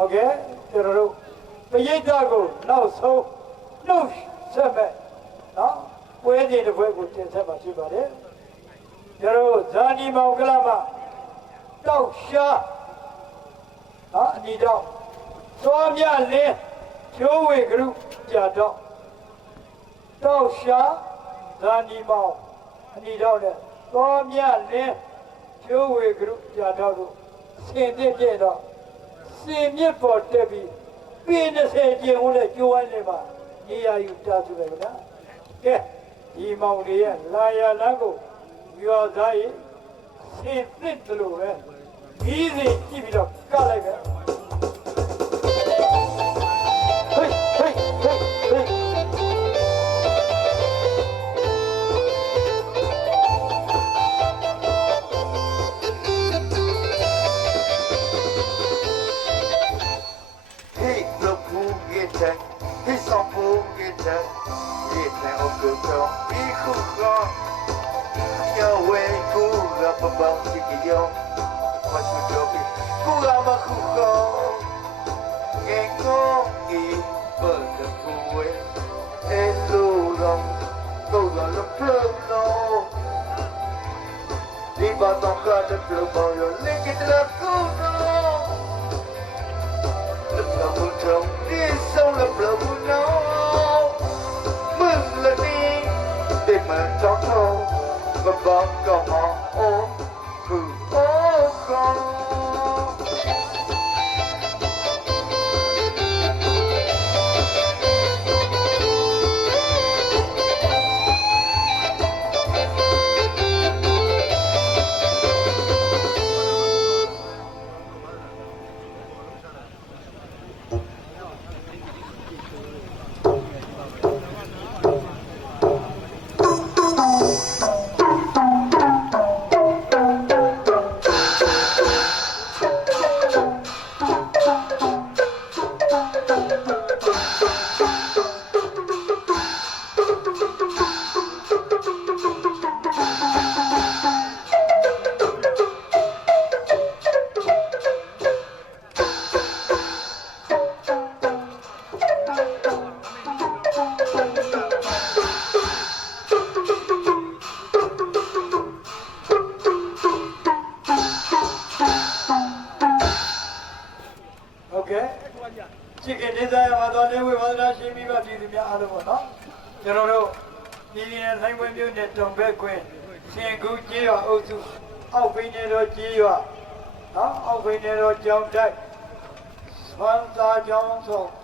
ဟုတ်ကဲ့ကျွန်တော်တို့ပရိသတ်ကိုနောက်ဆုံးနှုတ်ဆက်မဲ့နော်ပွဲစဉ်တစ်ပွဲကိုတင်ဆက်ပါရှိပါတယ်ကျွန်တော်တို့ဇာနီမောင်ကလမတောက်ရှားနော်အနီတော့သောမြလင်းကျိုးဝေကရုကြာတော့တောက်ရှားဇာနီမောင်အနီတော့နဲ့သောမြလင်းကျိုးဝေကရုကြာတော့တို့အစဉ်တည်းပြည့်တော့ စင်မြစ်ပေါ်တက်ပြီးปี20ကျင်းဝင်တဲ့ကျိုးဝိုင်းလေးမှာနေရာယူတာဆိုတယ်ဗျာကဲဒီမောင်လေးရဲ့လာရလန်းကိုရောသားရင်စင်သစ်တယ်လို့ပဲပြီးစီကြည့်ပြီးတော့ကလိုက်ပဲ 个头，一呼喝，要为古拉巴巴这个腰，我是这边古拉巴呼喝，给我一本的土味，哎，路龙，路龙的普诺，你把东哥的普诺，你给他。above, go.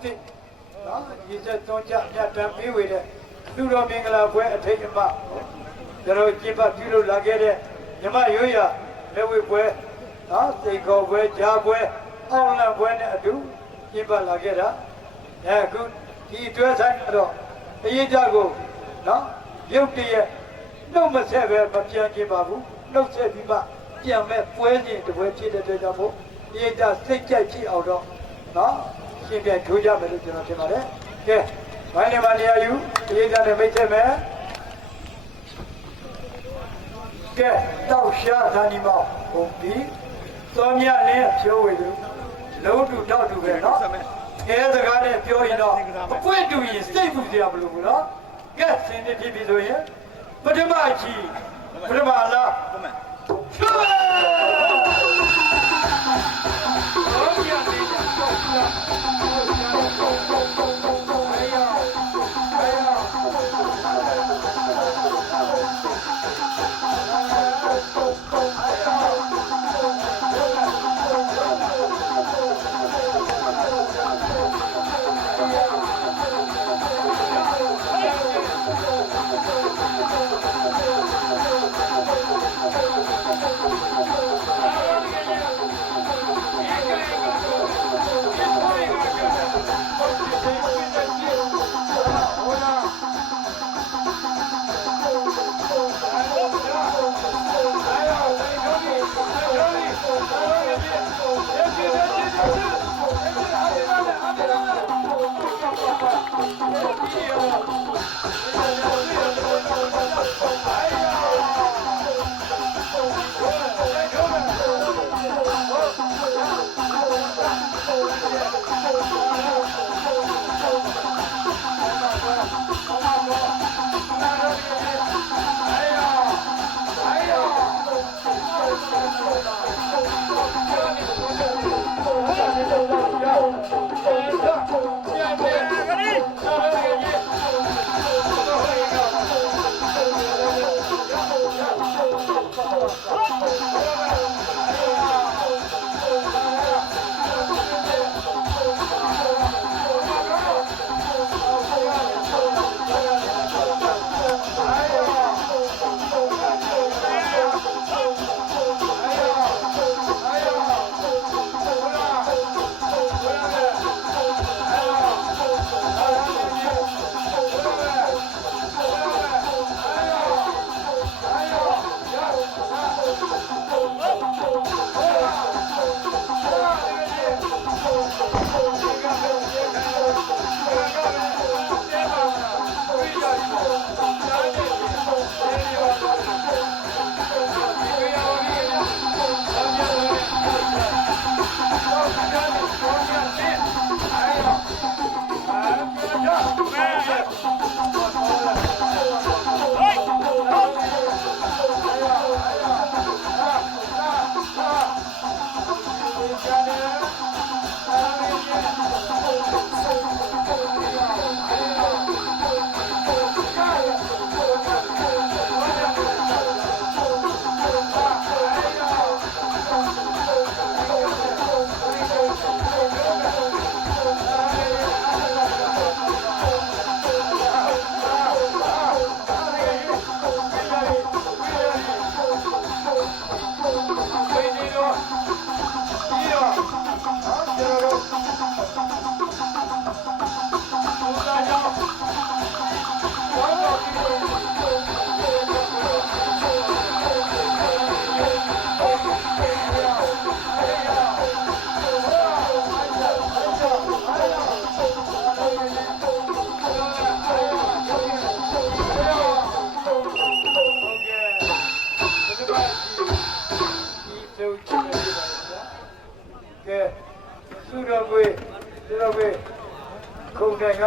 စ်နော်ဒီသက်သွန်ကြမြတ်တမ်းပေးဝေတဲ့လူတော်မင်္ဂလာပွဲအထိတ်အမှကျွန်တော်ကျင်းပပြုလုပ်လာခဲ့တဲ့မြမရိုးရလက်ဝဲပွဲနော်စိတ်ခေါ်ပွဲကြားပွဲအောင်လံပွဲနဲ့အတူကျင်းပလာခဲ့တာအဲအခုဒီအတွဲဆိုင်ကတော့အရေးကြကိုနော်ရုပ်တရက်နှုတ်မဆက်ပဲမပြန်ကျင်ပါဘူးနှုတ်ဆက်ပြီးမှပြန်မဲ့ပွဲစဉ်တစ်ပွဲဖြစ်တဲ့အတွက်ကြောင့်မို့အရေးကြစိတ်ကြိုက်ဖြစ်အောင်တော့နော် ရှင်းပြထိုးကြမယ်လို့ကျွန်တော်ထင်ပါတယ်ကဲဘိုင်းနေမှာနေရာယူအရေးကြနဲ့မိတ်ဆက်မယ်ကဲတောက်ရှားသန်ဒီမောင်ဟုတ်ပြီသောမြလည်းဖြိုးဝေသူလုံးတူတောက်တူပဲနော်အဲစကားနဲ့ပြောရင်တော့အပွင့်တူရင်စိတ်ပူစရာမလိုဘူးနော်ကဲစင်နေဖြစ်ပြီဆိုရင်ပထမကြီးပထမလားဖြိုးသော Yeah. ဟု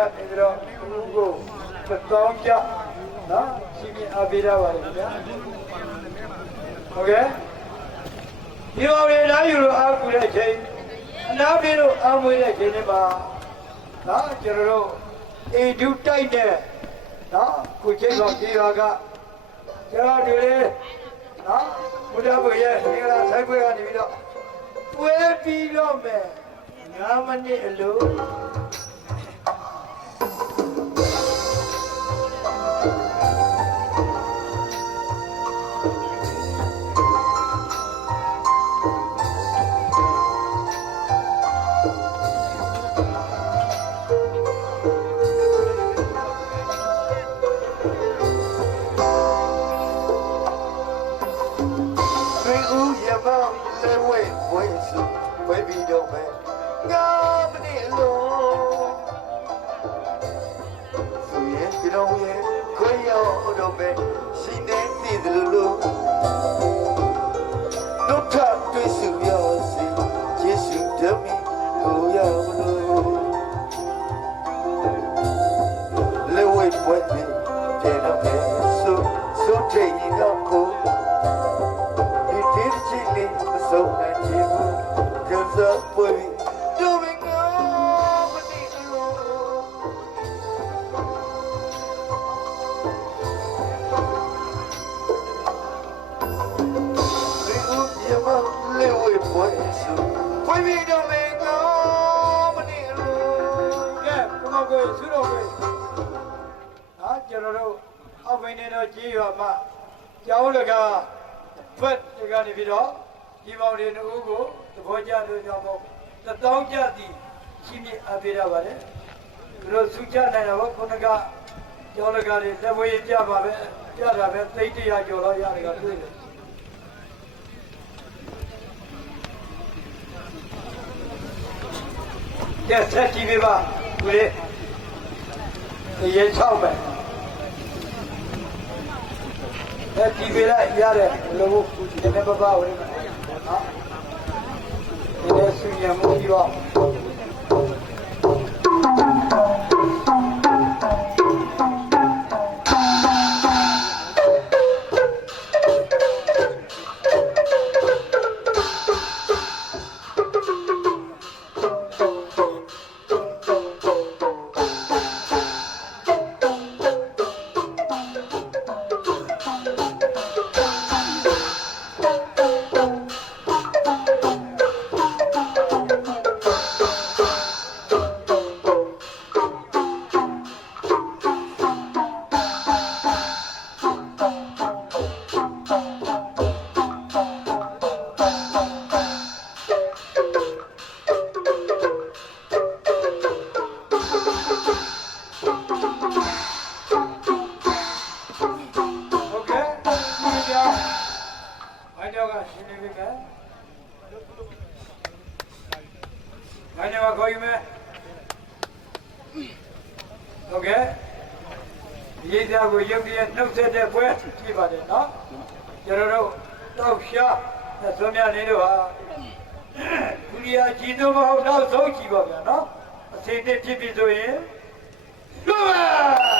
ခုံတိုင်ကနေပြီးတော့သူ့ကိုသတောင်းကြနော်ရှိပြီးအပေးရပါတယ်ဗျာဟုတ်ကဲ့ဒီလိုလေလာယူလို့အားကူတဲ့ချိန်အနာပြေလို့အားမွေးတဲ့ချိန်တွေမှာနော်ကျွန်တော်တို့အေဒူတိုက်တဲ့နော်ခုချိန်တော်ပြေရွာကကျွန်တော်ဒီလေနော်ဘုရားဘုရားသင်္ကလာဆိုင်ခွဲကနေပြီးတော့ပွဲပြီးတော့မယ်9မိနစ်အလို ရောက်တော့မယ်ရှိနေနေတယ်လို့ က်ဘိနေတော့ကြေးရွာမှာကျောင်းလကဖက်ဒီကနေပြီးတော့ဒီပေါင်းတွေနှစ်ဦးကိုသဘောကျလို့ကြောင့်မို့သတောင်းကြသည်ရှိမြအပေးရပါတယ်သူတို့စုချနိုင်တော့ခုနကကျောင်းလကတွေလက်ဝဲကြပါပဲကြတာပဲသိတရာကျော်တော့ရတယ်ကတွေ့တယ်ကဲဆက်ကြည့်ပေးပါဦးလေးရေချောက်မ အဲတီဗီလိုက်ရတယ်ဘလို့ဒီနေ့ပပဝင်နော်ဒီနေ့ဆူညံမှုကြီးပါ နိုင်နေပါခေါ်ယူမယ်ဟုတ်ကဲ့ရေးသားကိုရုပ်ရည်နှုတ်ဆက်တဲ့ပွဲကြည့်ပါတယ်နော်ကျွန်တော်တို့တောက်ရှာသက်သွင်းများနေတော့ဟာဒုတိယကြည်တော့မဟုတ်တော့ဆုံးကြည့်ပါဗျာနော်အစီအစ်ဖြစ်ပြီဆိုရင်လွတ်ပါ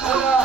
ဆွဲ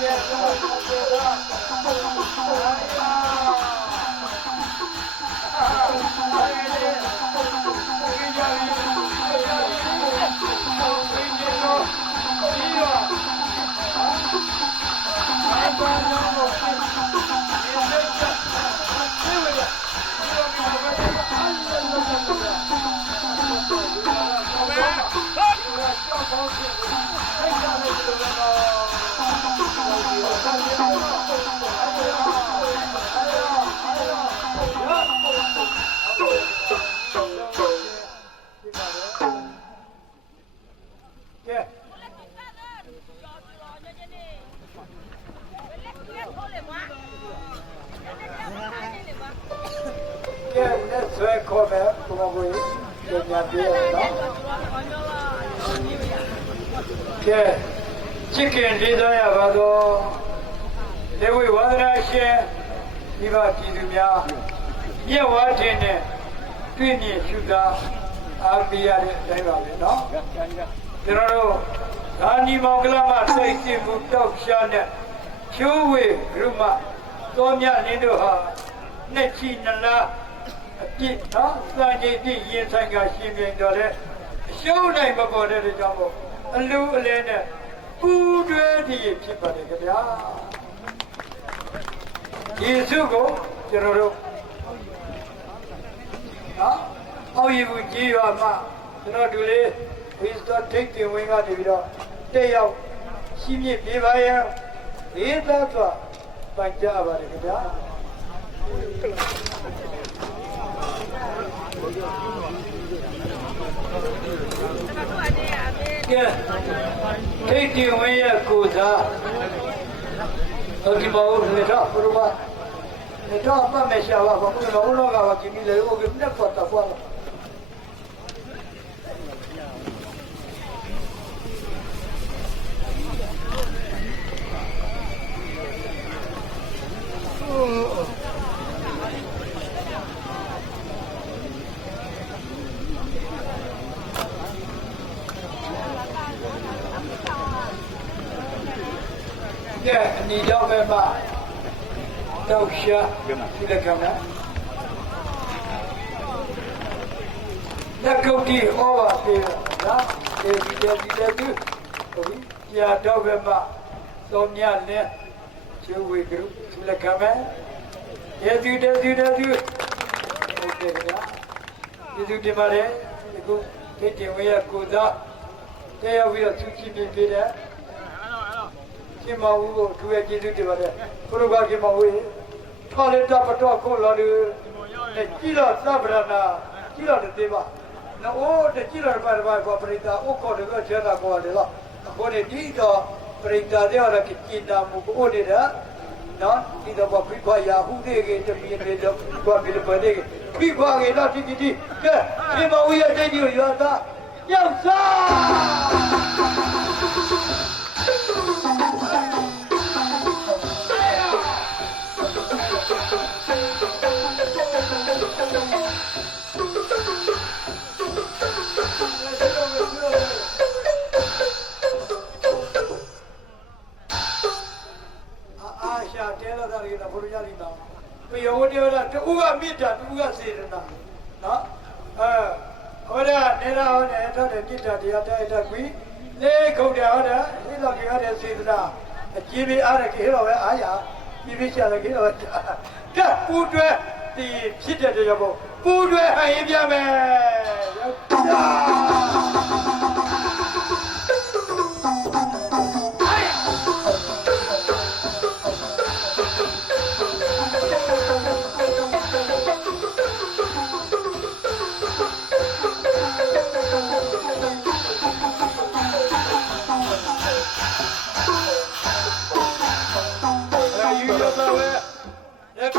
ခေါ်မ ယ်ဘုရားကိုပြ ဒေဝိဝါဒနာရှင်ဒီပါပြည်သူများမြတ်ဝါခြင်းနဲ့ တွေ့မြင်ရှုတာအားပေးရတဲ့အတိုင်းပါပဲเนาะကျွန်တော်တို့ဒါနီမောင်ကလမစိတ်စီမှုတောက်ရှာနဲ့ချိုးဝေဂရုမသောမြနင်းတို့ဟာနှစ်ချီနလားအပြစ်နော်စံချိန်ပြည့်ရင်ဆိုင်ကရှင်ပြန်တော်တဲ့အရှုံးနိုင်မပေါ်တဲ့ကြောင့်မို့အလူအလဲနဲ့ပူတွဲတည်ဖြစ်ပါတယ်ခင်ဗျာ ယေရှုကိုကျွန်တော်တို့နော်အောက်ရည်ဘူးကြီးရွာမှာကျွန်တော်တို့လေးဝိစတော်ထိတ်တင်ဝင်ကနေပြီးတော့တက်ရောက်ရှိမြင့်ပြပါရဲ့ဒေသစွာပန်ကြပါတယ်ခင်ဗျာကဲထိတ်တင်ဝင်ရကိုစားဟုတ်ဒီမောနေတော့ဘုရားနေတော့ပတ်မ ရှာပါဘူးဘုရားဘုရားကဘာကြည့်လဲဟိုကနေပ တ်တာပေါ့ကဲအနီတော့ပဲမှာတောက်ရှာဒီလက်ကမှာလက်ကုတ်တီဟောပါသေးနော်ဒီဒီဒီဒီဒီဟုတ်ပြီကြာတော့ပဲမှာသုံးညနဲ့ကျွေးဝေကြဒီလက်ကမှာယေဒီဒီဒီဒီဟုတ်ကဲ့ဗျာဒီဒီဒီပါလေဒီကုထိတ်တင်ဝေးရကိုသားတရားဝေးရသူကြည့်ပြပြတဲ့ရှင်မဝူကိုသူရဲ့ကျေးဇူးတင်ပါတယ်ဘုရားကရှင်မဝူ ထော်လက်တပတော့ကိုလာတယ်နဲ့ကြည်တော့သဗ္ဗရနာကြည်တော့တေးပါနော်တကြည်တော့ပါပါကိုပရိသတ်ဥကောတယ်ကျတာကိုတယ်လားအခုနေဒီတော့ပရိသတ်တွေရကကြည်တာမကိုနေတာနော်ဒီတော့ပြခွာရာဟုတဲ့ကတမီနေတော့ဘာကိလပတဲ့ပြခွာကေတော့တိတိတိကဲရှင်မဝူရဲ့တိတ်ကြီးရွာသားယောက်စား ပယောဝတ္တရတူကမေတ္တာတူကစေရနာနော်အဲဟောတဲ့နေရာဟောတဲ့ထောက်တဲ့မေတ္တာတရားတဲ့တဲ့ကွီလေခုတ်တယ်ဟောတဲ့ဒီလိုကြရတဲ့စေတနာအကြည့်ပြီးအားရခေတော့ပဲအားရကြည့်ပြီးချတယ်ခေတော့ကဲပူတွဲဒီဖြစ်တဲ့တရားပေါ့ပူတွဲဟန်ရင်ပြမယ်ယောက်ျား Hello.